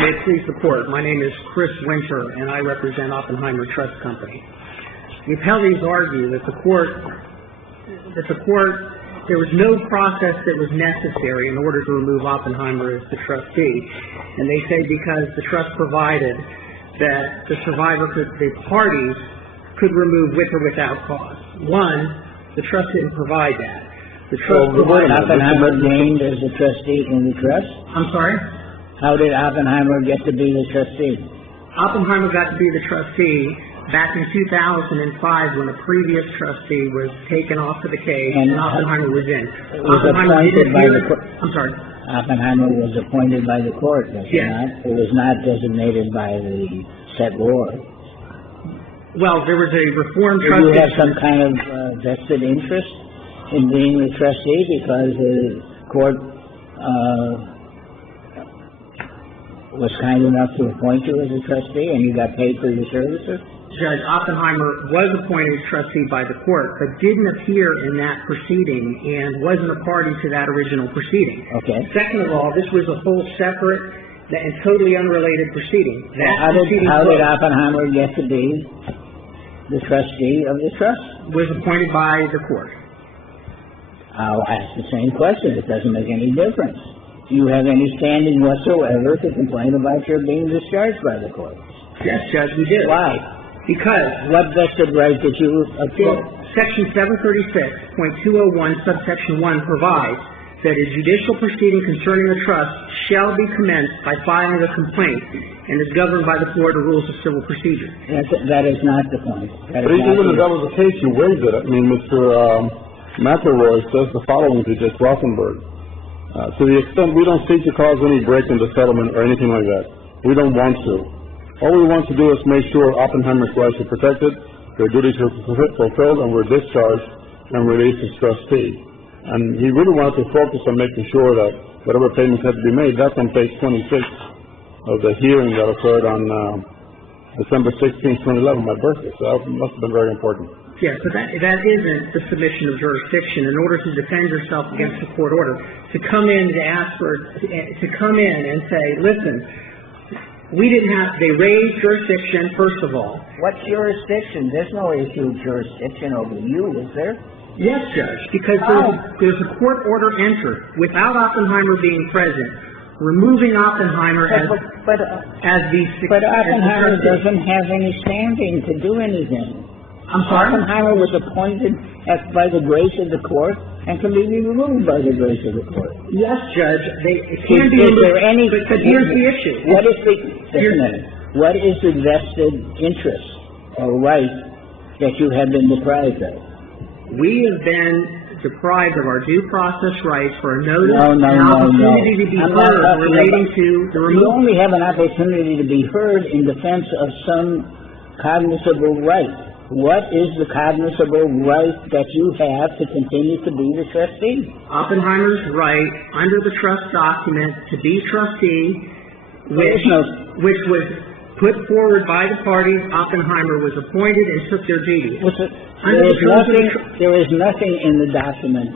May it please the Court, my name is Chris Winter, and I represent Oppenheimer Trust Company. The appellees argue that there was no process that was necessary in order to remove Oppenheimer as the trustee, and they say because the trust provided that the parties could remove with or without cause. One, the trust didn't provide that. The trust provided Oppenheimer named as the trustee in the trust? I'm sorry? How did Oppenheimer get to be the trustee? Oppenheimer got to be the trustee back in 2005 when the previous trustee was taken off of the case and Oppenheimer was in. I'm sorry? Oppenheimer was appointed by the court, was it not? It was not designated by the settlor. Well, there was a reformed trustee. Do you have some kind of vested interest in being the trustee because the court was kind enough to appoint you as a trustee and you got paid for your services? Judge, Oppenheimer was appointed as trustee by the court, but didn't appear in that proceeding and wasn't a party to that original proceeding. Okay. Second of all, this was a full separate and totally unrelated proceeding. How did Oppenheimer get to be the trustee of the trust? Was appointed by the court. I'll ask the same question. It doesn't make any difference. Do you have any standing whatsoever to complain about your being discharged by the court? Yes, Judge, we did. Why? Because... What vested right did you appeal? Section 736.201, subsection 1 provides that a judicial proceeding concerning the trust shall be commenced by filing a complaint and is governed by the Florida Rules of Civil Procedure. That is not the point. But even if that was the case, you waived it. I mean, Mr. McElroy says the following to Judge Rothenberg. To the extent we don't seek to cause any break in the settlement or anything like that, we don't want to. All we want to do is make sure Oppenheimer's rights are protected, their duties are fulfilled, and we're discharged and released as trustee. And he really wanted to focus on making sure that whatever payments had to be made, that's on page 26 of the hearing that occurred on December 16, 2011, my birthday. So that must have been very important. Yes, but that isn't the submission of jurisdiction. In order to defend yourself against a court order, to come in and say, listen, they raised jurisdiction, first of all. What jurisdiction? There's no issue of jurisdiction over you, is there? Yes, Judge, because there's a court order entered without Oppenheimer being present, removing Oppenheimer as the... But Oppenheimer doesn't have any standing to do anything. I'm sorry? Oppenheimer was appointed by the grace of the court and can be removed by the grace of the court. Yes, Judge. It can be removed, but here's the issue. What is the vested interest or right that you have been deprived of? We have been deprived of our due process rights for a notice and opportunity to be heard relating to the removal. You only have an opportunity to be heard in defense of some cognizable right. What is the cognizable right that you have to continue to be the trustee? Oppenheimer's right under the trust document to be trustee, which was put forward by the parties. Oppenheimer was appointed and took their duties. There is nothing in the document.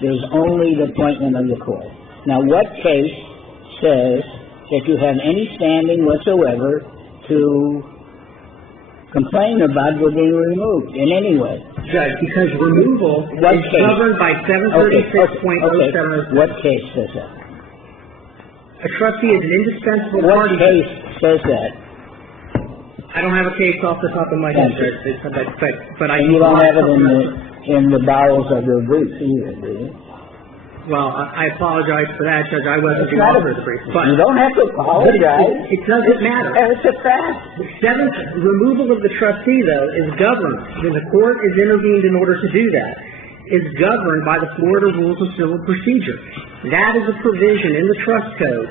There's only the appointment of the court. Now, what case says that you have any standing whatsoever to complain about your being removed in any way? Judge, because removal is governed by 736.07. What case says that? A trustee is an indispensable party. What case says that? I don't have a case off the top of my head, Judge, but I... And you don't have it in the bowels of your brief either, do you? Well, I apologize for that, Judge. I wasn't the author of the brief. But you don't have to apologize. It doesn't matter. It's a fact. The removal of the trustee, though, is governed, when the court is intervened in order to do that, is governed by the Florida Rules of Civil Procedure. That is a provision in the trust code.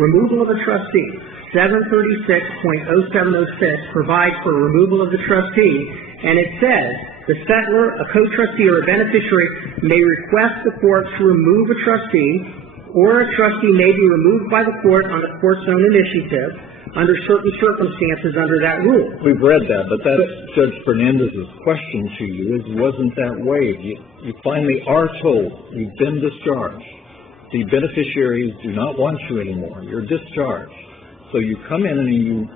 Removal of a trustee, 736.0706, provides for removal of the trustee, and it says, the settlor, a co-trustee, or a beneficiary may request the court to remove a trustee, or a trustee may be removed by the court on the court's own initiative under certain circumstances under that rule. We've read that, but that's Judge Fernandez's question to you, is wasn't that waived? You finally are told you've been discharged. The beneficiaries do not want you anymore. You're discharged. So you come in and you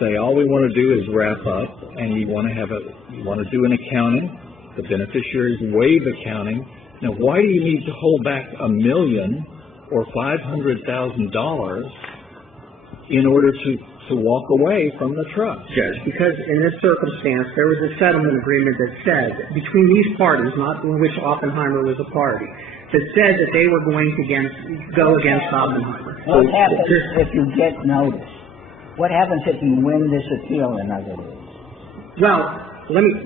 say, all we want to do is wrap up, and you want to do an accounting. The beneficiaries waive accounting. Now, why do you need to hold back $1 million or $500,000 in order to walk away from the trust? Judge, because in this circumstance, there was a settlement agreement that said, between these parties, not in which Oppenheimer was a party, that said that they were going to go against Oppenheimer. What happens if you get notice? What happens if you win this appeal, in other words? Well,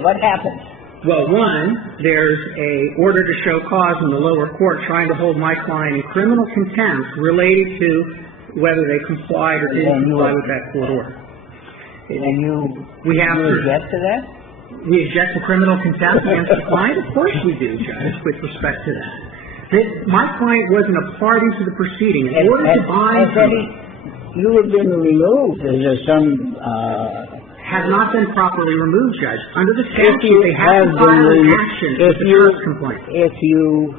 What happens? Well, one, there's a order to show cause in the lower court trying to hold my client in criminal contempt related to whether they complied or didn't comply with that court order. And We have you to object to that? We object to criminal contempt against the client? Of course we do, Judge, with respect to that. My client wasn't a party to the proceeding. In order to bind you have been removed. Is there some, has not been properly removed, Judge. Under the statute, they have to file an action with the trust complaint. If you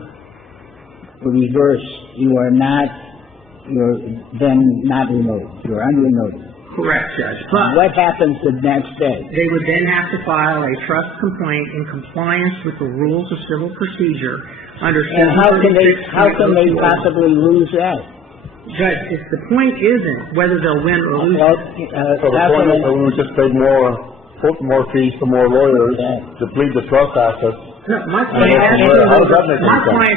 reverse, you're then not removed. You're unremoved. Correct, Judge. But what happens the next day? They would then have to file a trust complaint in compliance with the rules of civil procedure under. And how can they possibly lose that? Judge, if the point isn't whether they'll win or lose. So the point is that we would just pay more fees to more lawyers to plead the trust assets. No, my client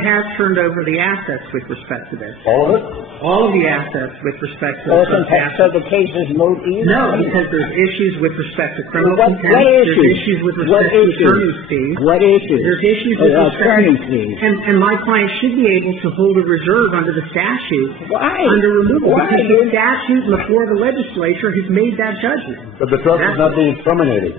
has turned over the assets with respect to this. All of it? All of the assets with respect to the trust assets. So the case is moot either? No, because there's issues with respect to criminal contempt. What issues? There's issues with respect to attorney's fees. What issues? There's issues with attorney's fees. And my client should be able to hold a reserve under the statute. Why? Under removal. Why? Because the statute before the legislature has made that judgment. But the trust is not being terminated.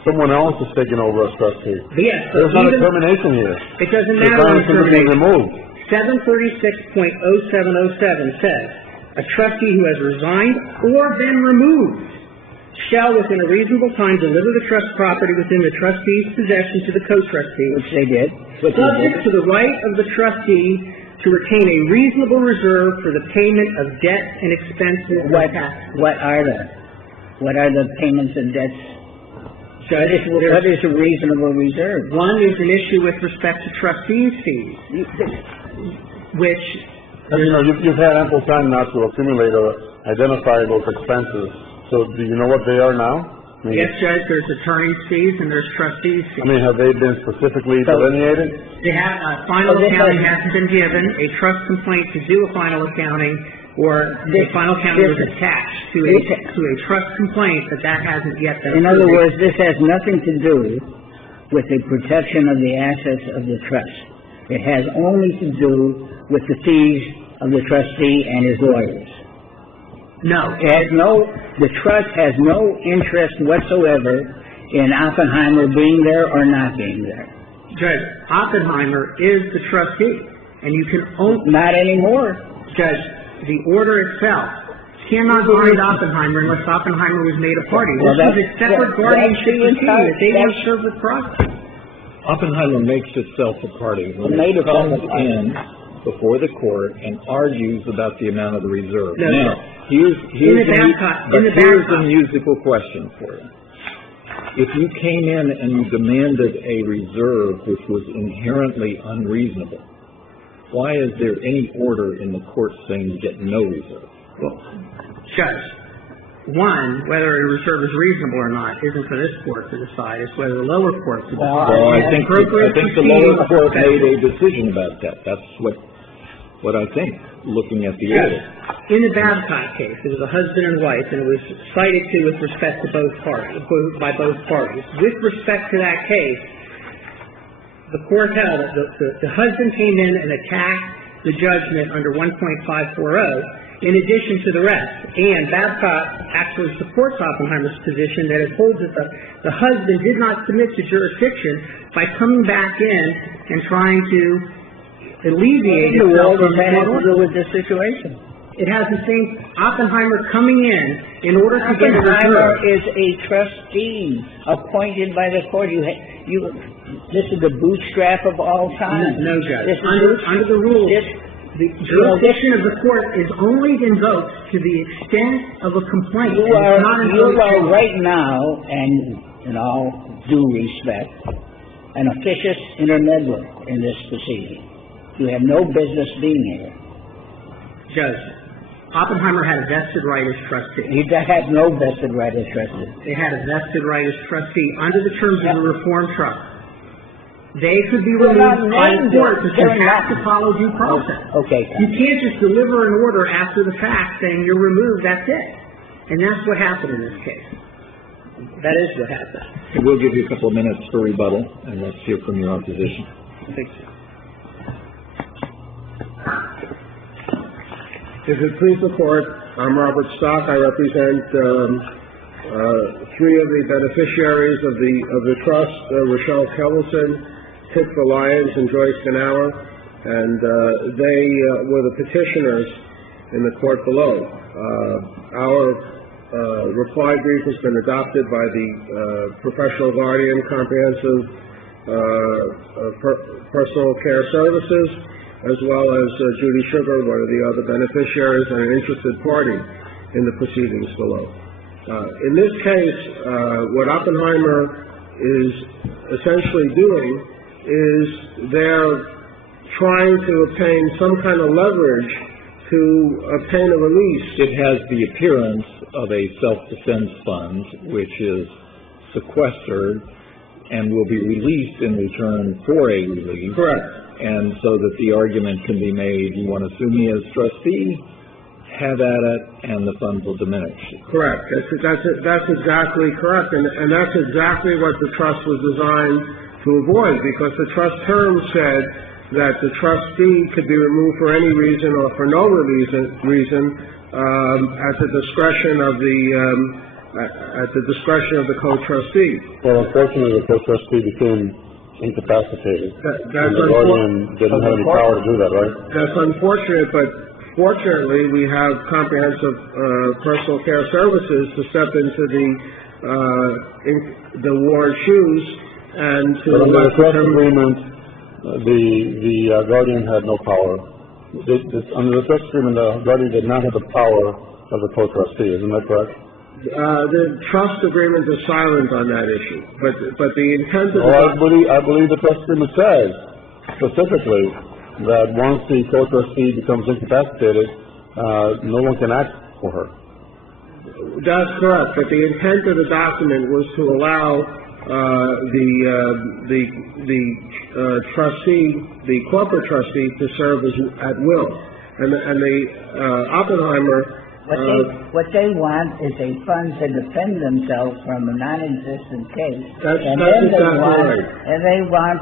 Someone else is taking over as trustee. Yes. There's not a termination here. It doesn't matter when termination termination. removed. 736.0707 says, a trustee who has resigned or been removed shall within a reasonable time deliver the trust property within the trustee's possession to the co-trustee. Which they did. Subject to the right of the trustee to retain a reasonable reserve for the payment of debts and expenses. What are the payments and debts? What is a reasonable reserve? One is an issue with respect to trustees' fees, which... You've had ample time now to accumulate or identify those expenses. So do you know what they are now? Yes, Judge, there's attorney's fees and there's trustees' fees. Have they been specifically delineated? They have, final accounting hasn't been given, a trust complaint to do a final accounting, or the final accounting was attached to a trust complaint, but that hasn't yet been. In other words, this has nothing to do with the protection of the assets of the trust. It has only to do with the fees of the trustee and his lawyers. No. The trust has no interest whatsoever in Oppenheimer being there or not being there. Judge, Oppenheimer is the trustee, and you can not anymore. Judge, the order itself cannot bind Oppenheimer unless Oppenheimer was made a party. This is a separate guardianship proceeding that they want to serve with process. Oppenheimer makes itself a party when it comes in before the court and argues about the amount of the reserve. No, now, here's a musical question for you. If you came in and you demanded a reserve which was inherently unreasonable, why is there any order in the court saying you get no reserve? Well, Judge, one, whether a reserve is reasonable or not isn't for this court to decide. It's whether the lower court to decide. Well, I think the lower court made a decision about that. That's what I think, looking at the order. In the Babcock case, it was a husband and wife, and it was cited to with respect to both parties, by both parties. With respect to that case, the court held that the husband came in and attacked the judgment under 1.540 in addition to the rest. And Babcock actually supports Oppenheimer's position that it holds that the husband did not submit to jurisdiction by coming back in and trying to alleviate the world has to do with this situation. It has the same Oppenheimer coming in order to get a reserve. Oppenheimer is a trustee appointed by the court. This is the bootstrap of all time. No, Judge. Under the rules. The jurisdiction of the court is only invoked to the extent of a complaint. You and it's not invoked are right now, and in all due respect, an officious intermeddler in this proceeding. You have no business being here. Judge, Oppenheimer had a vested right as trustee. He had no vested right as trustee. They had a vested right as trustee under the terms of the Reform Trust. They could be removed by the court, but you have to follow due process. Okay. You can't just deliver an order after the fact saying you're removed, that's it. And that's what happened in this case. That is what happened. We'll give you a couple of minutes for rebuttal, and let's hear from your opposition. Thank you. If it please the court, I'm Robert Stock. I represent three of the beneficiaries of the trust, Rochelle Kellerson, Tip for Lyons, and Joyce Ganauer, and they were the petitioners in the court below. Our reply brief has been adopted by the Professional Guardian Comprehensive Personal Care Services, as well as Judy Sugar, one of the other beneficiaries and an interested party in the proceedings below. In this case, what Oppenheimer is essentially doing is they're trying to obtain some kind of leverage to obtain a release. It has the appearance of a self-defense fund, which is sequestered and will be released in return for a release. Correct. And so that the argument can be made, you want to sue me as trustee, have at it, and the funds will diminish. Correct. That's exactly correct. And that's exactly what the trust was designed to avoid, because the trust term said that the trustee could be removed for any reason or for no reason at the discretion of the co-trustee. Well, unfortunately, the co-trustee became incapacitated. And the guardian didn't have any power to do that, right? That's unfortunate, but fortunately, we have comprehensive personal care services to step into the ward's shoes and to. But under the trust agreement, the guardian had no power. Under the trust agreement, the guardian did not have the power of the co-trustee. Isn't that correct? The trust agreement is silent on that issue, but the intent of I believe the trust agreement says specifically that once the co-trustee becomes incapacitated, no one can act for her. That's correct, but the intent of the document was to allow the trustee, the corporate trustee, to serve at will, and the Oppenheimer. What they want is a fund to defend themselves from a non-existent case. That's exactly right. And they want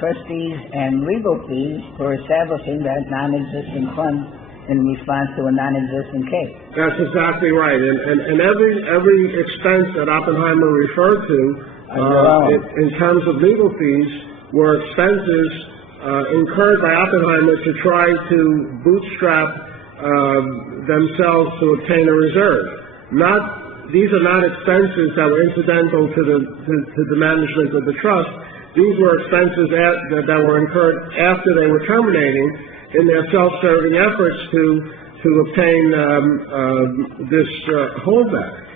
trustees and legal fees for establishing that non-existent fund in response to a non-existent case. That's exactly right. And every expense that Oppenheimer referred to in terms of legal fees were expenses incurred by Oppenheimer to try to bootstrap themselves to obtain a reserve. These are not expenses that were incidental to the management of the trust. These were expenses that were incurred after they were terminating in their self-serving efforts to obtain this holdback.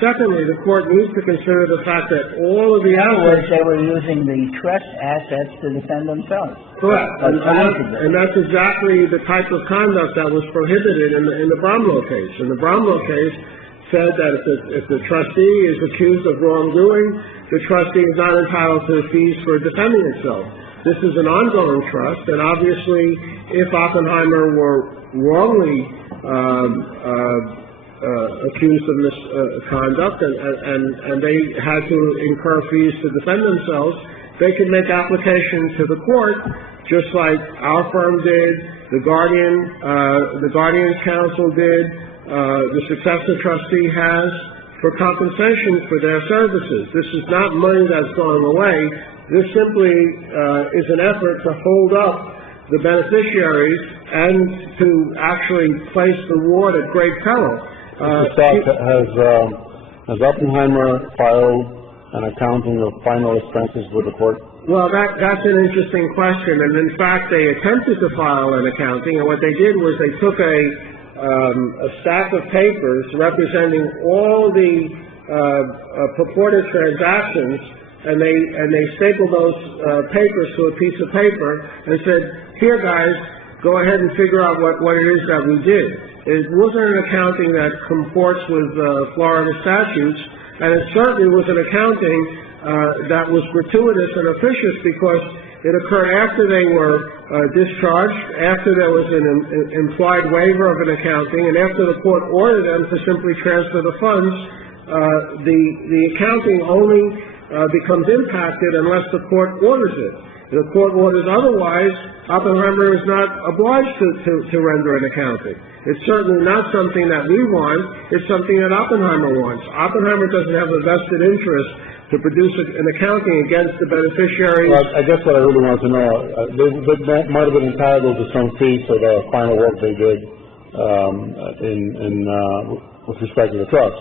Secondly, the court needs to consider the fact that all of the assets... they were using the trust assets to defend themselves. Correct. And that's exactly the type of conduct that was prohibited in the Bromlow case. And the Bromlow case said that if the trustee is accused of wrongdoing, the trustee is not entitled to fees for defending itself. This is an ongoing trust, and obviously, if Oppenheimer were wrongly accused of misconduct and they had to incur fees to defend themselves, they could make application to the court, just like our firm did, the Guardian's Council did, the successor trustee has, for compensation for their services. This is not money that's going away. This simply is an effort to hold up the beneficiaries and to actually place the ward at great peril. Mr. Stock, has Oppenheimer filed an accounting of final expenses with the court? Well, that's an interesting question, and in fact, they attempted to file an accounting, and what they did was they took a stack of papers representing all the purported transactions, and they stapled those papers to a piece of paper and said, "Here, guys, go ahead and figure out what it is that we did." It wasn't an accounting that comports with Florida statutes, and it certainly was an accounting that was gratuitous and officious because it occurred after they were discharged, after there was an implied waiver of an accounting, and after the court ordered them to simply transfer the funds. The accounting only becomes impacted unless the court orders it. If the court orders otherwise, Oppenheimer is not obliged to render an accounting. It's certainly not something that we want. It's something that Oppenheimer wants. Oppenheimer doesn't have a vested interest to produce an accounting against the beneficiaries. Well, I guess what I really want to know, they might have been entitled to some fee for the final work they did with respect to the trust.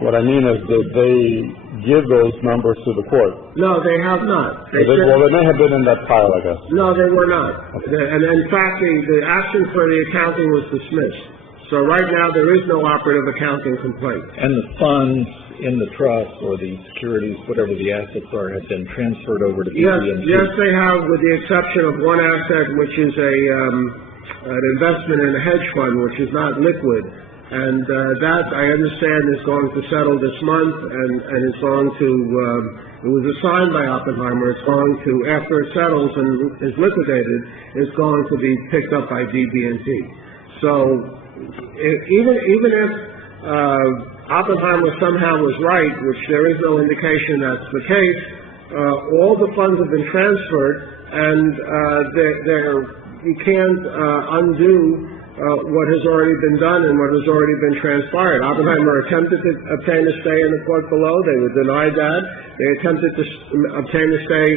What I mean is, did they give those numbers to the court? No, they have not. They may have been in that pile, I guess. No, they were not. Okay. And in fact, the action for the accounting was dismissed. So right now, there is no operative accounting complaint. And the funds in the trust, or the securities, whatever the assets are, have been transferred over to BB&T? Yes, they have, with the exception of one asset, which is an investment in a hedge fund, which is not liquid. And that, I understand, is going to settle this month, and it's going to, it was assigned by Oppenheimer, it's going to, after it settles and is liquidated, it's going to be picked up by BB&T. So, even if Oppenheimer somehow was right, which there is no indication that's the case, all the funds have been transferred, and you can't undo what has already been done and what has already been transpired. Oppenheimer attempted to obtain a stay in the court below. They were denied that. They attempted to obtain a stay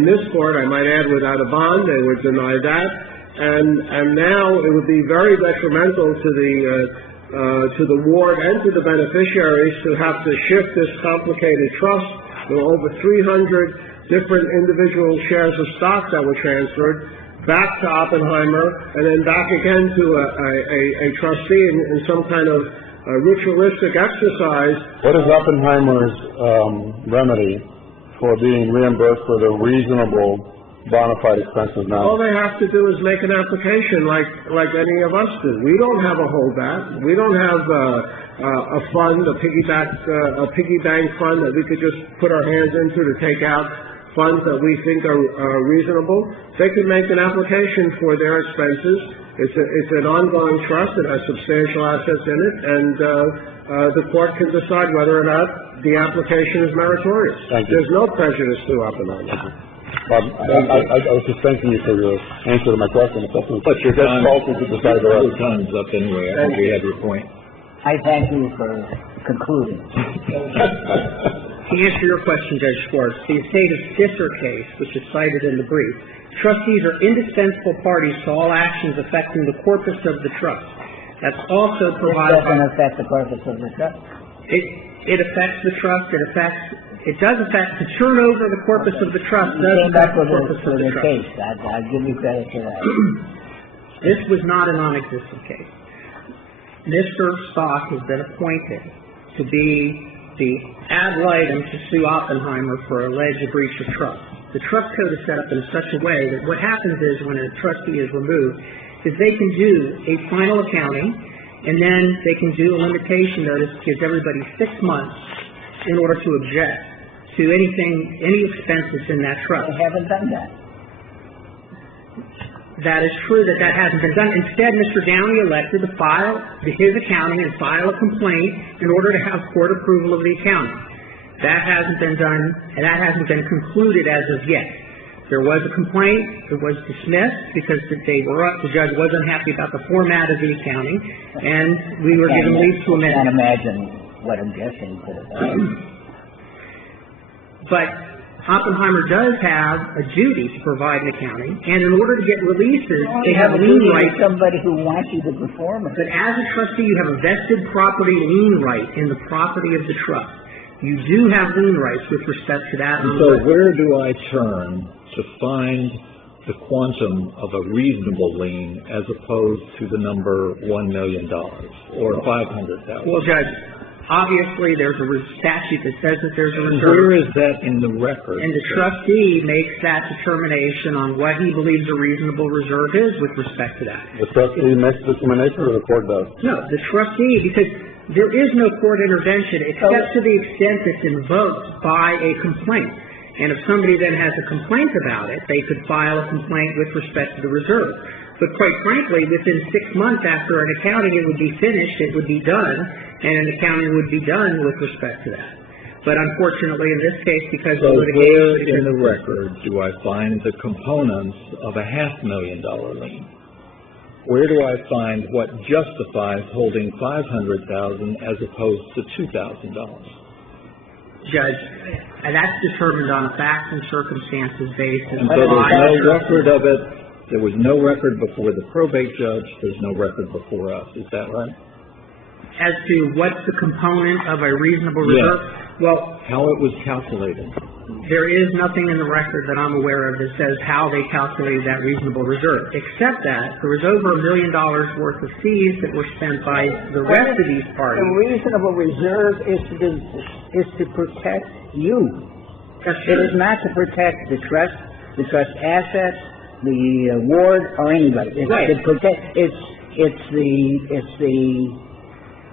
in this court, I might add, without a bond. They were denied that. And now it would be very detrimental to the ward and to the beneficiaries to have to shift this complicated trust. There were over 300 different individual shares of stock that were transferred back to Oppenheimer, and then back again to a trustee in some kind of ritualistic exercise. What is Oppenheimer's remedy for being reimbursed for the reasonable bona fide expenses now? All they have to do is make an application like any of us do. We don't have a holdback. We don't have a fund, a piggy bank fund that we could just put our hands into to take out funds that we think are reasonable. They could make an application for their expenses. It's an ongoing trust. It has substantial assets in it, and the court can decide whether or not the application is meritorious. There's no prejudice to Oppenheimer. I was just thanking you for your answer to my question. But your time's up anyway. I think we have your point. I thank you for concluding. To answer your question, Judge Schwartz, the estate of Sisser case, which is cited in the brief, trustees are indispensable parties to all actions affecting the corpus of the trust. That's also provided. It doesn't affect the corpus of the trust. It affects the trust. It does affect the turnover of the corpus of the trust. Does affect the corpus of the trust. Case. I'll give you credit for that. This was not a non-existent case. Mr. Stock has been appointed to be the ad litem to sue Oppenheimer for alleged breach of trust. The trust code is set up in such a way that what happens is when a trustee is removed is they can do a final accounting, and then they can do a limitation notice that gives everybody 6 months in order to object to any expenses in that trust. They haven't done that. That is true that hasn't been done. Instead, Mr. Downey elected to file his accounting and file a complaint in order to have court approval of the accounting. That hasn't been done, and that hasn't been concluded as of yet. There was a complaint. It was dismissed because the judge wasn't happy about the format of the accounting, and we were given leave to amend. I can't imagine what I'm guessing could have done. But Oppenheimer does have a duty to provide an accounting, and in order to get releases, they have a lien right. Somebody who wants you to perform it. But as a trustee, you have a vested property lien right in the property of the trust. You do have lien rights with respect to that. So where do I turn to find the quantum of a reasonable lien as opposed to the number $1 million or $500,000? Well, Judge, obviously, there's a statute that says that there's a reserve. Where is that in the record? And the trustee makes that determination on what he believes a reasonable reserve is with respect to that. The trustee makes the determination or the court does? No, the trustee, because there is no court intervention except to the extent it's invoked by a complaint. And if somebody then has a complaint about it, they could file a complaint with respect to the reserve. But quite frankly, within 6 months after an accounting, it would be finished, it would be done, and an accounting would be done with respect to that. But unfortunately, in this case, because So of litigation... where in the record do I find the components of a $500,000 lien? Where do I find what justifies holding $500,000 as opposed to $2,000? Judge, that's determined on a facts and circumstances basis. And so there's no record of it. There was no record before the probate judge. There's no record before us. Is that right? As to what's the component of a reasonable reserve? Yes. Well, how it was calculated. there is nothing in the record that I'm aware of that says how they calculated that reasonable reserve, except that there was over $1 million worth of fees that were spent by the rest of these parties. The reasonable reserve is to protect you. It is not to protect the trust assets, the ward, or anybody. It's Right. to protect. It's the.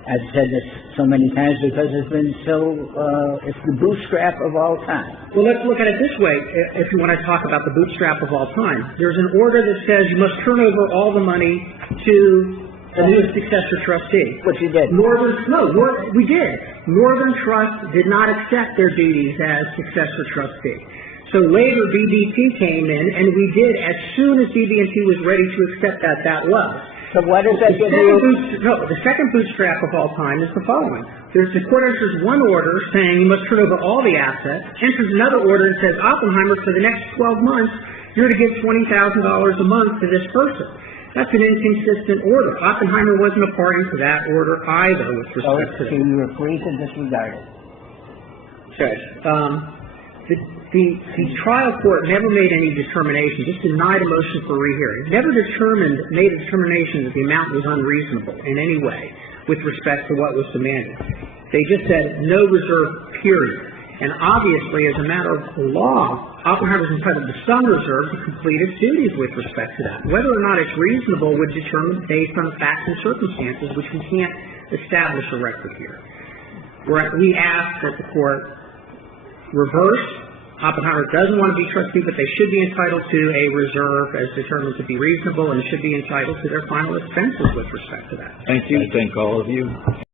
I've said this so many times because it's been it's the bootstrap of all time. Well, let's look at it this way, if you want to talk about the bootstrap of all time. There's an order that says you must turn over all the money to a new successor trustee. What you did. We did. Northern Trust did not accept their duties as successor trustee. So later, BB&T came in, and we did, as soon as BB&T was ready to accept that was. So what does that give you? The second bootstrap of all time is the following. The court enters one order saying you must turn over all the assets, enters another order and says, Oppenheimer, for the next 12 months, you're to give $20,000 a month to this person. That's an inconsistent order. Oppenheimer wasn't a party to that order either with respect to that. So you were free to disregard it. Okay. The trial court never made any determination, just denied a motion for rehearing. It never made a determination that the amount was unreasonable in any way with respect to what was demanded. They just said no reserve, period. And obviously, as a matter of law, Oppenheimer was entitled to some reserve to complete its duties with respect to that. Whether or not it's reasonable would determine based on the facts and circumstances, which we can't establish a record here. We ask that the court reverse. Oppenheimer doesn't want to be trustee, but they should be entitled to a reserve as determined to be reasonable and should be entitled to their final expenses with respect to that. Thank you. Thank all of you.